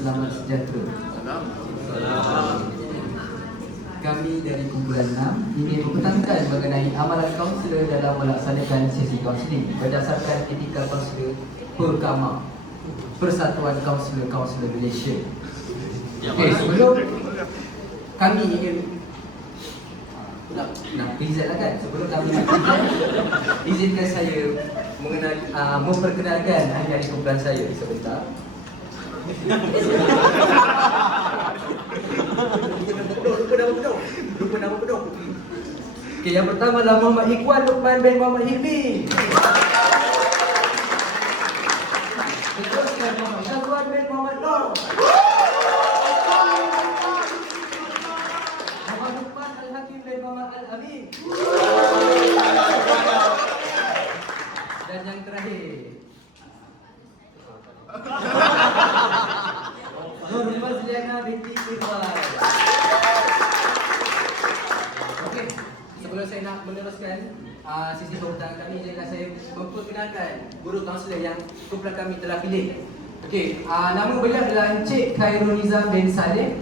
selamat sejahtera. Kami dari kumpulan 6 ingin mempertahankan mengenai amalan kaunselor dalam melaksanakan sesi kaunseling berdasarkan etika kaunselor Perkama, Persatuan Kaunselor Malaysia. Okey, sebelum kami ingin nak present lah kan. Sebelum kami nak present, izinkan saya memperkenalkan ahli-ahli kumpulan saya sebentar. Lupa nama penuh. Okey, yang pertama adalah Muhammad Ikhwan Luqman bin Muhammad Hilmi. Teruskan Muhammad Syazwan bin Muhammad Nur. Muhammad Luqman Al-Hakim bin Muhammad Al-Amin. Dan yang terakhir, Nur Fazliana binti Irwan. Okey, sebelum saya nak meneruskan sisi pemutaran kami, izinkan saya memperkenalkan guru kaunselor yang kumpulan kami telah pilih. Okey, nama beliau adalah Encik Khairul Nizam bin Saleh.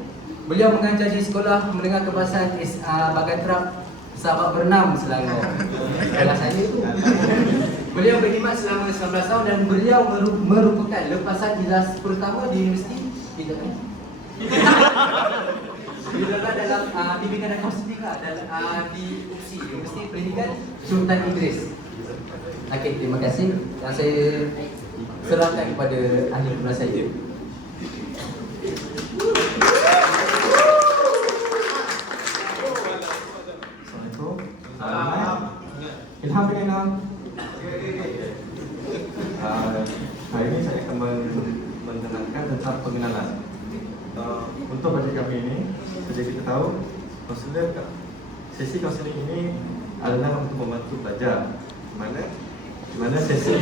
Beliau mengajar di sekolah menengah kebasan Bagan Trap Sahabat Bernam Selangor. Sekolah saya tu. Beliau berkhidmat selama 19 tahun dan beliau merupakan lepasan ijazah pertama di universiti kita kan. Beliau dalam di bidang kaunseling di UPSI, Universiti Pendidikan Sultan Idris. Okey, terima kasih. Dan saya serahkan kepada ahli kumpulan saya. Assalamualaikum. Ilham bin Ilham. Hari ini saya akan menerangkan tentang pengenalan. Untuk bajet kami ini, seperti kita tahu, sesi kaunseling ini adalah untuk membantu pelajar. Mana sesi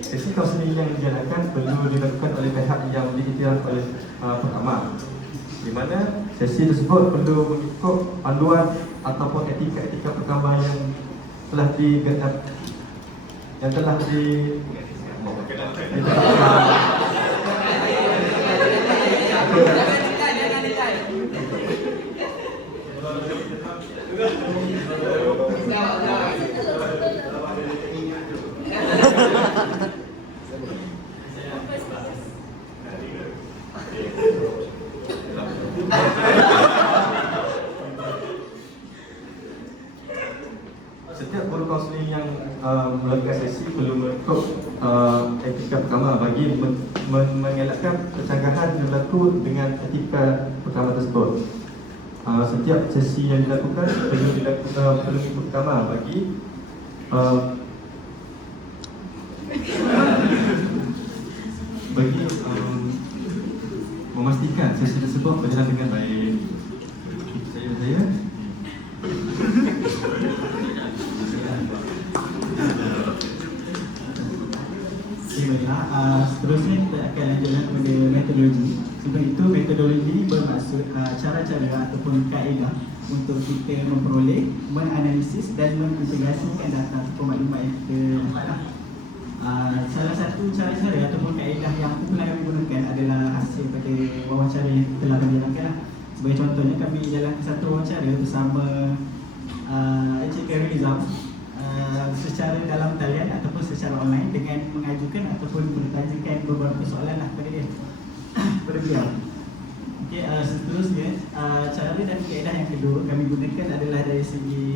sesi kaunseling yang dijalankan perlu dilakukan oleh pihak yang diiktiraf oleh Perkama, di mana sesi tersebut perlu mengikut panduan ataupun etika-etika Perkama yang telah setiap guru kaunseling yang melakukan sesi perlu mengikut etika Perkama bagi mengelakkan percanggahan yang berlaku dengan etika Perkama tersebut. Setiap sesi yang dilakukan perlu mengikut Perkama bagi memastikan sesi tersebut berjalan dengan baik. Saya seterusnya kita akan lanjutkan kepada metodologi. Sebab itu metodologi bermaksud cara-cara ataupun kaedah untuk kita memperoleh, menganalisis dan mengintegrasikan data ataupun maklumat yang kita dapat. Salah satu cara-cara ataupun kaedah yang kumpulan kami gunakan adalah hasil pada wawancara yang telah kami jalankan. Sebagai contohnya, kami jalankan satu wawancara bersama Encik Khairul Nizam secara dalam talian ataupun secara online dengan mengajukan ataupun bertanyakan beberapa soalan kepada dia, kepada beliau. Okey, seterusnya cara dan kaedah yang kedua kami gunakan adalah dari segi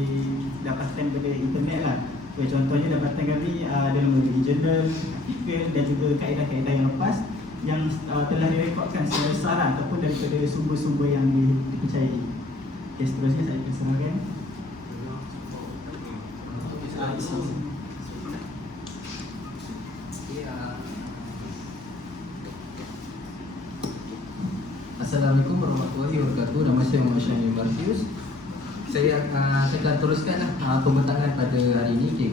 dapatan pada internet lah. Okay, contohnya dapatan kami dalam jurnal, artikel dan juga kaedah-kaedah yang lepas yang telah direkodkan secara saran ataupun daripada sumber-sumber yang dipercayai. Okay, seterusnya saya persilakan. Assalamualaikum warahmatullahi wabarakatuh. Nama saya Muhammad Syamil Marfius. Saya akan teruskan pembentangan pada hari ini. Okay.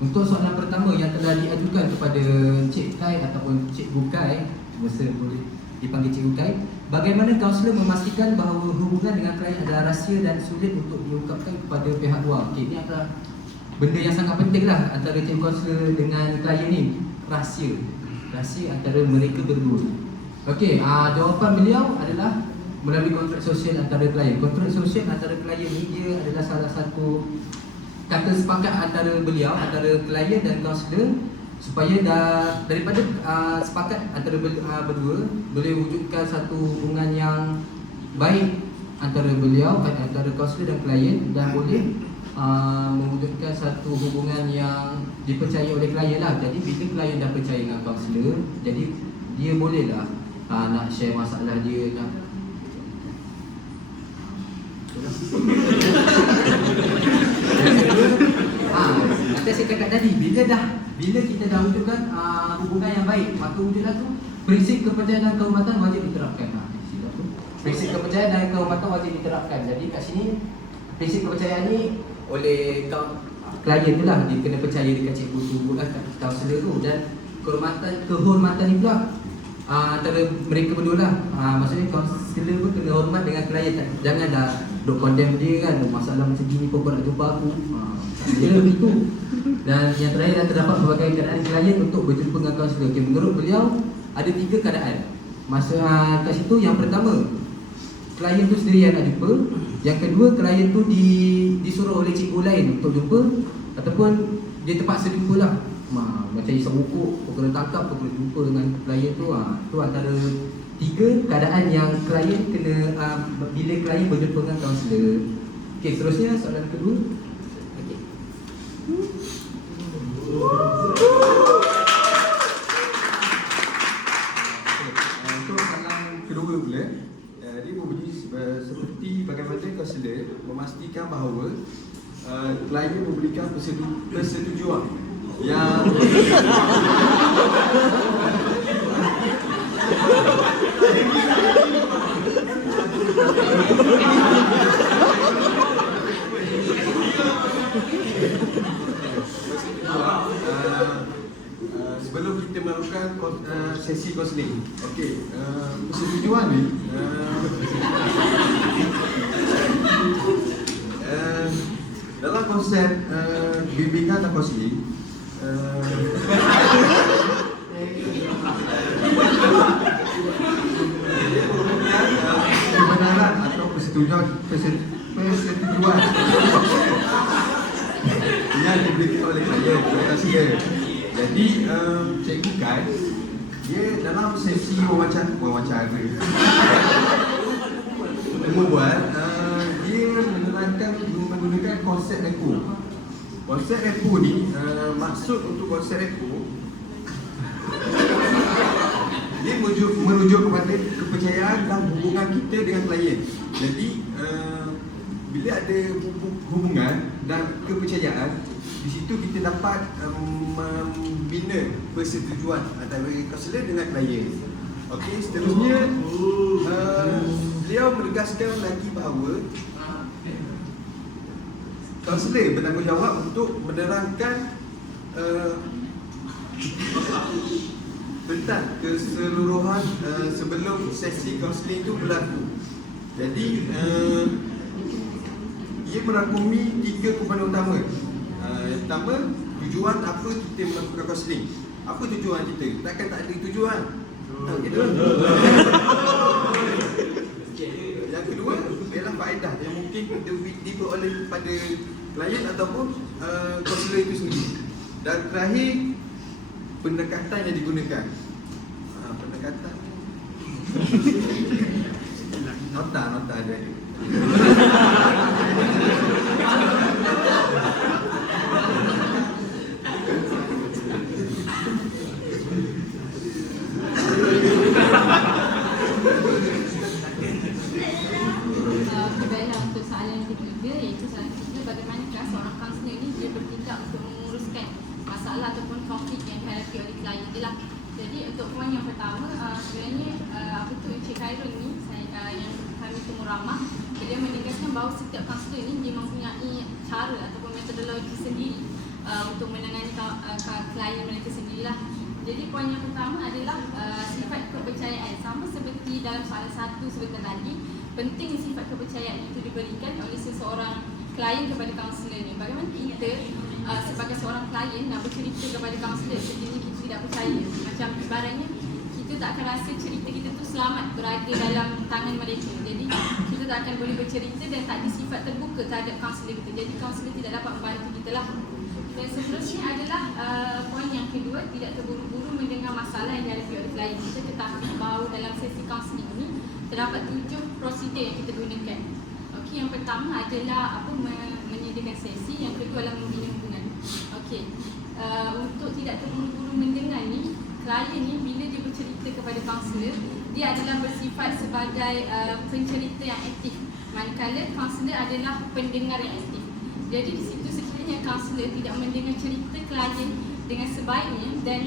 Untuk soalan pertama yang telah diajukan kepada Cik Kai ataupun Cik Bukai, masa boleh dipanggil Cik Bukai, bagaimana kaunselor memastikan bahawa hubungan dengan klien adalah rahsia dan sulit untuk diungkapkan kepada pihak luar. Okey, ini adalah benda yang sangat penting lah antara tim kaunselor dengan klien ni. Rahsia antara mereka berdua. Okey, jawapan beliau adalah melalui kontrak sosial antara klien. Kontrak sosial antara klien ni dia adalah salah satu kata sepakat antara beliau, antara klien dan kaunselor, supaya daripada sepakat antara berdua boleh wujudkan satu hubungan yang baik antara beliau, antara kaunselor dan klien, dan boleh mewujudkan satu hubungan yang dipercayai oleh klien lah. Jadi bila klien dah percaya dengan kaunselor, jadi dia bolehlah nak share masalah dia, nak macam saya cakap tadi, bila kita dah wujudkan hubungan yang baik, maka wujudlah tu prinsip kepercayaan dan kehormatan wajib diterapkan. Prinsip kepercayaan dan kehormatan wajib diterapkan. Jadi kat sini prinsip kepercayaan ni oleh klien tu lah, dia kena percaya dekat cikgu tu, kaunselor tu, dan kehormatan ni pula antara mereka berdua lah. Maksudnya kaunselor pun kena hormat dengan klien, jangan dah duk condemn dia kan, masalah macam gini kau nak jumpa aku. Dia begitu. Dan yang terakhir adalah terdapat berbagai keadaan klien untuk berjumpa dengan kaunselor. Okay, menurut beliau ada 3 keadaan. Masa kat situ, yang pertama, klien tu sendiri yang nak jumpa. Yang kedua, klien tu disuruh oleh cikgu lain untuk jumpa, ataupun dia terpaksa jumpa lah. Macam isap buku, kau kena tangkap, kau kena jumpa dengan klien tu. Itu antara 3 keadaan yang klien kena bila klien berjumpa dengan kaunselor. Okey, seterusnya soalan kedua. Okey. Untuk soalan kedua pula, dia berbunyi seperti bagaimana kaunselor memastikan bahawa klien memberikan persetujuan yang sebelum kita melakukan sesi kaunseling. Okey, persetujuan ni dalam konsep bimbingan dan kaunseling, kebenaran atau persetujuan yang diberikan oleh klien kepada saya. Jadi cikgu kan dia dalam sesi wawancara membuat dia menggunakan konsep ECHO. Konsep ECHO ni maksud untuk konsep ECHO, dia merujuk kepada kepercayaan dan hubungan kita dengan klien. Jadi bila ada hubungan dan kepercayaan, di situ kita dapat membina persetujuan antara kaunselor dengan klien. Okey, seterusnya beliau menegaskan lagi bahawa kaunselor bertanggungjawab untuk menerangkan tentang keseluruhan sebelum sesi kaunseling itu berlaku. Jadi ia merangkumi 3 komponen utama. Yang pertama, tujuan apa kita melakukan kaunseling. Apa tujuan kita? Takkan tak ada tujuan. Yang kedua ialah faedah yang mungkin diperoleh kepada klien ataupun kaunselor itu sendiri. Dan terakhir, pendekatan yang digunakan. Pendekatan nota ada. Untuk soalan ketiga, iaitu soalan ketiga, bagaimanakah seorang kaunselor ini dia bertindak untuk menguruskan masalah ataupun konflik yang dihadapi oleh klien dia lah. Jadi untuk poin yang pertama, sebenarnya Encik Khairul ni yang kami temu ramah, dia menegaskan bahawa setiap kaunselor ini dia mempunyai cara ataupun metodologi sendiri untuk menangani klien mereka sendirilah. Jadi poin yang pertama adalah sifat kepercayaan. Sama seperti dalam soalan 1 sebentar tadi, penting sifat kepercayaan itu diberikan oleh seseorang klien kepada kaunselor ni. Bagaimana kita sebagai seorang klien nak bercerita kepada kaunselor sekiranya kita tidak percaya. Macam ibaratnya kita tak akan rasa cerita kita tu selamat berada dalam tangan mereka. Jadi kita tak akan boleh bercerita dan tak ada sifat terbuka terhadap kaunselor kita. Jadi kaunselor tidak dapat membantu kita lah. Dan seterusnya adalah poin yang kedua, tidak terburu-buru mendengar masalah yang dihadapi oleh klien. Kita ketahui bahawa dalam sesi kaunseling ini terdapat 7 prosedur yang kita gunakan. Okey, yang pertama adalah menyediakan sesi, yang kedua adalah membina hubungan. Okey. Untuk tidak terburu-buru mendengar ni, klien ni bila dia bercerita kepada kaunselor, dia adalah bersifat sebagai pencerita yang aktif. Manakala kaunselor adalah pendengar yang aktif. Jadi di situ sekiranya kaunselor tidak mendengar cerita klien dengan sebaiknya dan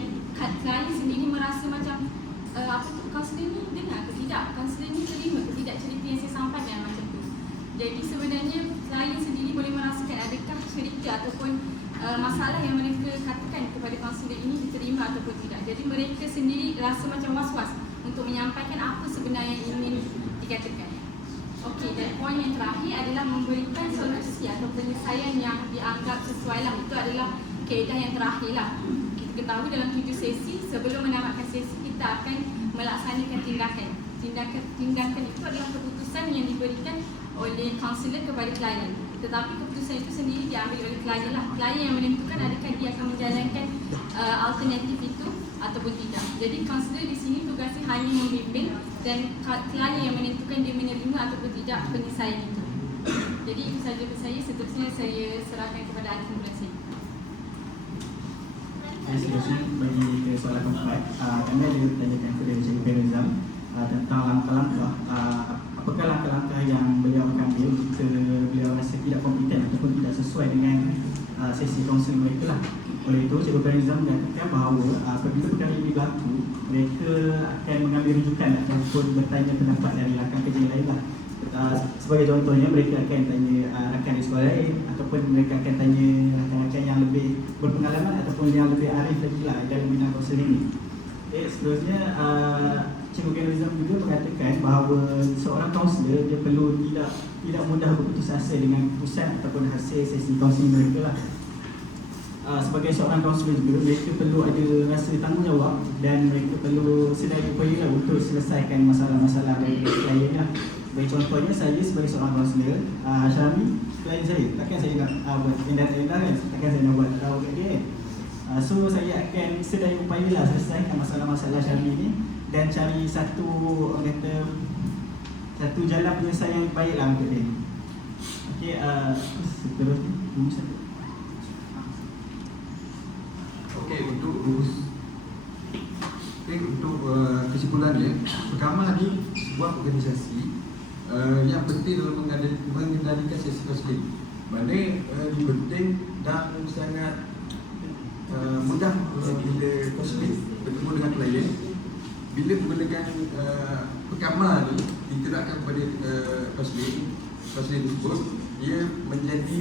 klien sendiri merasa macam kaunselor ni dengar ke tidak, kaunselor ni terima ke tidak cerita yang saya sampaikan macam tu. Jadi sebenarnya klien sendiri boleh merasakan adakah cerita ataupun masalah yang mereka katakan kepada kaunselor ini diterima ataupun tidak. Jadi mereka sendiri rasa macam was-was untuk menyampaikan apa sebenarnya yang ingin dikatakan. Okey, dan poin yang terakhir adalah memberikan solusi atau penyelesaian yang dianggap sesuai lah. Itu adalah kaedah yang terakhir lah. Kita ketahui dalam 7 sesi, sebelum menamatkan sesi kita akan melaksanakan tindakan. Tindakan itu adalah keputusan yang diberikan oleh kaunselor kepada klien. Tetapi keputusan itu sendiri diambil oleh klien lah. Klien yang menentukan adakah dia akan menjalankan alternatif itu ataupun tidak. Jadi kaunselor di sini tugasnya hanya membimbing dan klien yang menentukan dia menerima ataupun tidak penyelesaian itu. Jadi itu saja dari saya. Seterusnya saya serahkan kepada ahli formulasi. Seterusnya bagi ke soalan keempat, kami ada bertanyakan kepada Encik Perizam tentang langkah-langkah, apakah langkah-langkah yang beliau ambil jika beliau rasa tidak kompeten ataupun tidak sesuai dengan sesi kaunseling mereka lah. Oleh itu, Cikgu Perizam menyatakan bahawa apabila perkara ini berlaku, mereka akan mengambil rujukan ataupun bertanya pendapat dari rakan kerja lain lah. Sebagai contohnya, mereka akan tanya rakan di sekolah lain ataupun mereka akan tanya rakan-rakan yang lebih berpengalaman ataupun yang lebih arif lagi lah dalam bidang kaunseling ini. Seterusnya, Cikgu Perizam juga mengatakan bahawa seorang kaunselor dia perlu tidak mudah berputus asa dengan keputusan ataupun hasil sesi kaunseling mereka lah. Sebagai seorang kaunselor juga, mereka perlu ada rasa tanggungjawab dan mereka perlu sedaya upaya untuk selesaikan masalah-masalah dari klien lah. Sebagai contohnya, saya sebagai seorang kaunselor, Syarmi, klien saya, takkan saya nak buat tindakan kan, takkan saya nak buat rawat kat dia kan. So saya akan sedaya upaya lah selesaikan masalah-masalah Syarmi ni dan cari satu jalan penyelesaian yang baik lah untuk dia. Okey, seterusnya untuk kesimpulannya, pertama ni sebuah organisasi yang penting dalam mengendalikan sesi kaunseling. Mana penting dan sangat mudah bila kaunseling bertemu dengan klien. Bila menggunakan perkama ni diterapkan kepada kaunseling tersebut, ia menjadi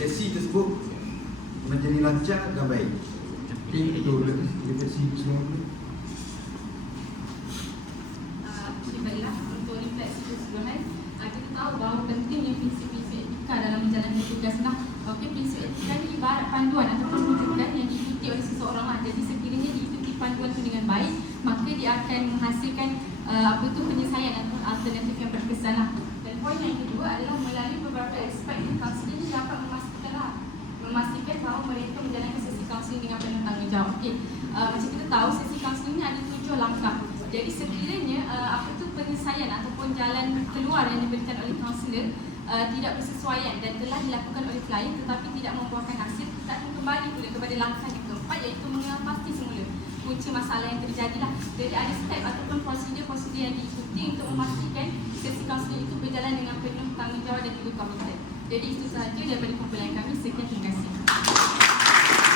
sesi tersebut menjadi lancar dan baik. Okey, itu refleksi semua. Baiklah, untuk refleksi keseluruhan, kita tahu bahawa pentingnya prinsip-prinsip etika dalam menjalankan tugas lah. Okey, prinsip etika ni ibarat panduan ataupun rujukan yang diikuti oleh seseorang lah. Jadi sekiranya diikuti panduan tu dengan baik, maka dia akan menghasilkan penyelesaian atau alternatif yang berkesan lah. Dan poin yang kedua adalah melalui beberapa aspek kaunseling ini dapat memastikan bahawa mereka menjalankan sesi kaunseling dengan penuh tanggungjawab. Okey, macam kita tahu sesi kaunseling ini ada 7 langkah. Jadi sekiranya penyelesaian ataupun jalan keluar yang diberikan oleh kaunselor tidak bersesuaian dan telah dilakukan oleh klien tetapi tidak membuahkan hasil, kita akan kembali pula kepada langkah yang keempat, iaitu mengenal pasti semula punca masalah yang terjadilah. Jadi ada step ataupun prosedur-prosedur yang diikuti untuk memastikan sesi kaunseling itu berjalan dengan penuh tanggungjawab dan juga komitmen. Jadi itu sahaja daripada kumpulan kami. Sekian, terima kasih.